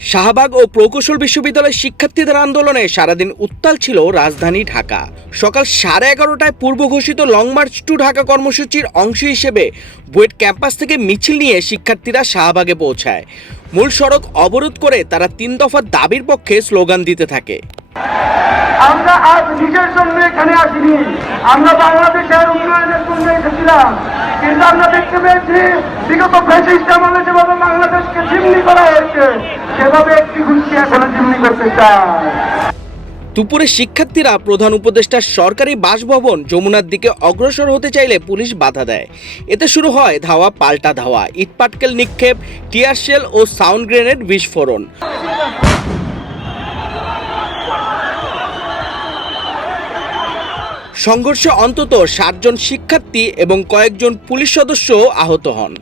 শাহবাগ ও প্রকৌশল বিশ্ববিদ্যালয়ের শিক্ষার্থীদের আন্দোলনে সারাদিন উত্তাল ছিল রাজধানী ঢাকা। সকাল সাড়ে এগারোটায় পূর্ব ঘোষিত লং মার্চ টু ঢাকা কর্মসূচির অংশ হিসেবে বুয়েট ক্যাম্পাস থেকে মিছিল নিয়ে শিক্ষার্থীরা শাহবাগে পৌঁছায়। মূল সড়ক অবরোধ করে তারা তিন দফা দাবির পক্ষে স্লোগান দিতে থাকে। আমরা আজ নিজের জন্য এখানে আসিনি। আমরা বাংলাদেশের উন্নয়নের জন্য এসেছিলাম। কিন্তু আমরা দেখতে পেয়েছি বিগত ফ্যাসিস্ট আমলে যেভাবে বাংলাদেশকে জিম্নি করা হয়েছে সেভাবে একটি গোষ্ঠী এখনও জিম্নি দুপুরে শিক্ষার্থীরা প্রধান উপদেষ্টার সরকারি বাসভবন যমুনার দিকে অগ্রসর হতে চাইলে পুলিশ বাধা দেয়। এতে শুরু হয় ধাওয়া, পাল্টা ধাওয়া। ইটপাটকেল নিক্ষেপ টিয়ারশেল ও সাউন্ড গ্রেনেড বিস্ফোরণ। সংঘর্ষে অন্তত ষাটজন শিক্ষার্থী এবং কয়েকজন পুলিশ সদস্য আহত হন।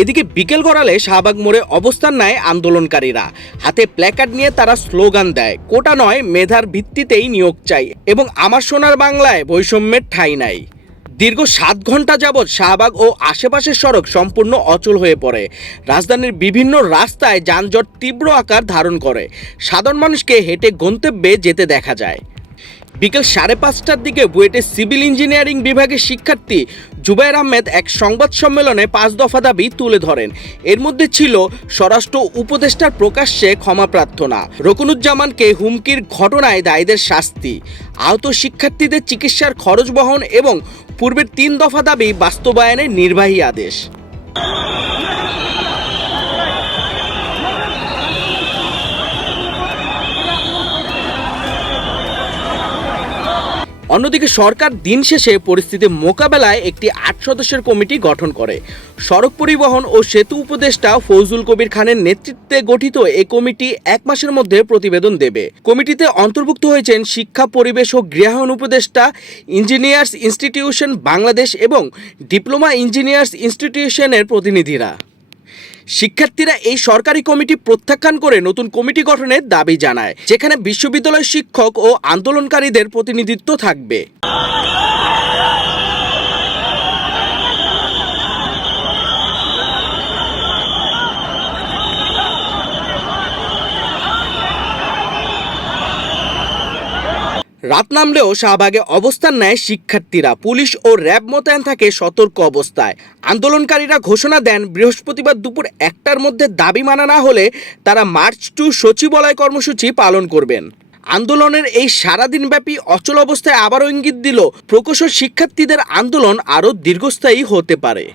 এদিকে বিকেল গড়ালে শাহবাগ মোড়ে অবস্থান নেয় আন্দোলনকারীরা। হাতে প্ল্যাকার্ড নিয়ে তারা স্লোগান দেয়, কোটা নয়, মেধার ভিত্তিতেই নিয়োগ চাই। এবং আমার সোনার বাংলায় বৈষম্যের ঠাঁই নাই। দীর্ঘ সাত ঘণ্টা যাবৎ শাহবাগ ও আশেপাশের সড়ক সম্পূর্ণ অচল হয়ে পড়ে। রাজধানীর বিভিন্ন রাস্তায় যানজট তীব্র আকার ধারণ করে। সাধারণ মানুষকে হেঁটে গন্তব্যে যেতে দেখা যায়। বিকেল সাড়ে পাঁচটার দিকে বুয়েটের সিভিল ইঞ্জিনিয়ারিং বিভাগের শিক্ষার্থী জুবাইর আহমেদ এক সংবাদ সম্মেলনে পাঁচ দফা দাবি তুলে ধরেন। এর মধ্যে ছিল স্বরাষ্ট্র উপদেষ্টার প্রকাশ্যে ক্ষমা প্রার্থনা, রকুনুজ্জামানকে হুমকির ঘটনায় দায়ীদের শাস্তি, আহত শিক্ষার্থীদের চিকিৎসার খরচ বহন এবং পূর্বের তিন দফা দাবি বাস্তবায়নের নির্বাহী আদেশ। অন্যদিকে সরকার দিন শেষে পরিস্থিতি মোকাবেলায় একটি আট সদস্যের কমিটি গঠন করে। সড়ক পরিবহন ও সেতু উপদেষ্টা ফৌজুল কবির খানের নেতৃত্বে গঠিত এ কমিটি এক মাসের মধ্যে প্রতিবেদন দেবে। কমিটিতে অন্তর্ভুক্ত হয়েছেন শিক্ষা, পরিবেশ ও গৃহায়ন উপদেষ্টা, ইঞ্জিনিয়ার্স ইনস্টিটিউশন বাংলাদেশ এবং ডিপ্লোমা ইঞ্জিনিয়ার্স ইনস্টিটিউশনের প্রতিনিধিরা। শিক্ষার্থীরা এই সরকারি কমিটি প্রত্যাখ্যান করে নতুন কমিটি গঠনের দাবি জানায়, যেখানে বিশ্ববিদ্যালয় শিক্ষক ও আন্দোলনকারীদের প্রতিনিধিত্ব থাকবে। রাত নামলেও শাহবাগে অবস্থান নেয় শিক্ষার্থীরা। পুলিশ ও র্যাব মোতায়েন থাকে সতর্ক অবস্থায়। আন্দোলনকারীরা ঘোষণা দেন, বৃহস্পতিবার দুপুর একটার মধ্যে দাবি মানা না হলে তারা মার্চ টু সচিবালয় কর্মসূচি পালন করবেন। আন্দোলনের এই সারাদিনব্যাপী অচল অবস্থায় আবারও ইঙ্গিত দিল, প্রকৌশল শিক্ষার্থীদের আন্দোলন আরও দীর্ঘস্থায়ী হতে পারে।